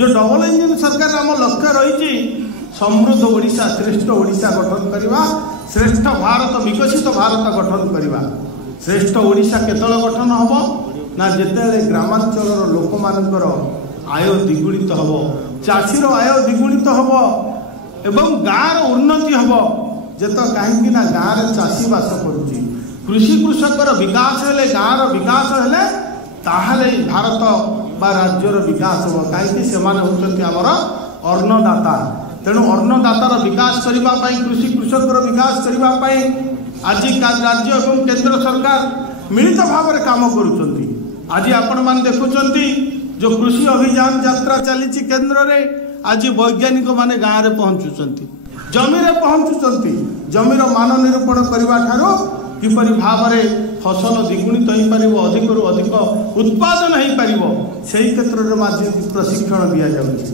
जो double engine सरकार आम लक्ष्य रही समृद्ध ओडिशा श्रेष्ठ ओडिशा गठन करवा श्रेष्ठ भारत विकसित भारत गठन करवा। श्रेष्ठ ओडिशा केतल गठन हम ना जिते ग्रामांचल लोक मानकर आय द्विगुणित हम चाषीर आय द्विगुणित हम एवं गाँव उन्नति हम जेत कहीं गाँव में चाषी बास करुच्ची कृषि कृषकर विकास हेले गाँव विकास हेले ताहले भारत बा राज्यर विकास हम कहीं होती आमर अन्नदाता तेणु अन्नदातार विकास करने कृषि कृषकर विकास करने आज राज्य एवं केंद्र सरकार मिलित भाव में काम करुँच। आज आपण मान देखुंट जो कृषि अभियान यात्रा चली केन्द्र में आज वैज्ञानिक माने गाँव में पहुँचुंट जमी में पहुँचुंट जमीर मान निरूपण करने किपरि भाव में फसल द्विगुणित हो पार अधिक अधिक उत्पादन हो पार से क्षेत्र में प्रशिक्षण दि जाऊँगी।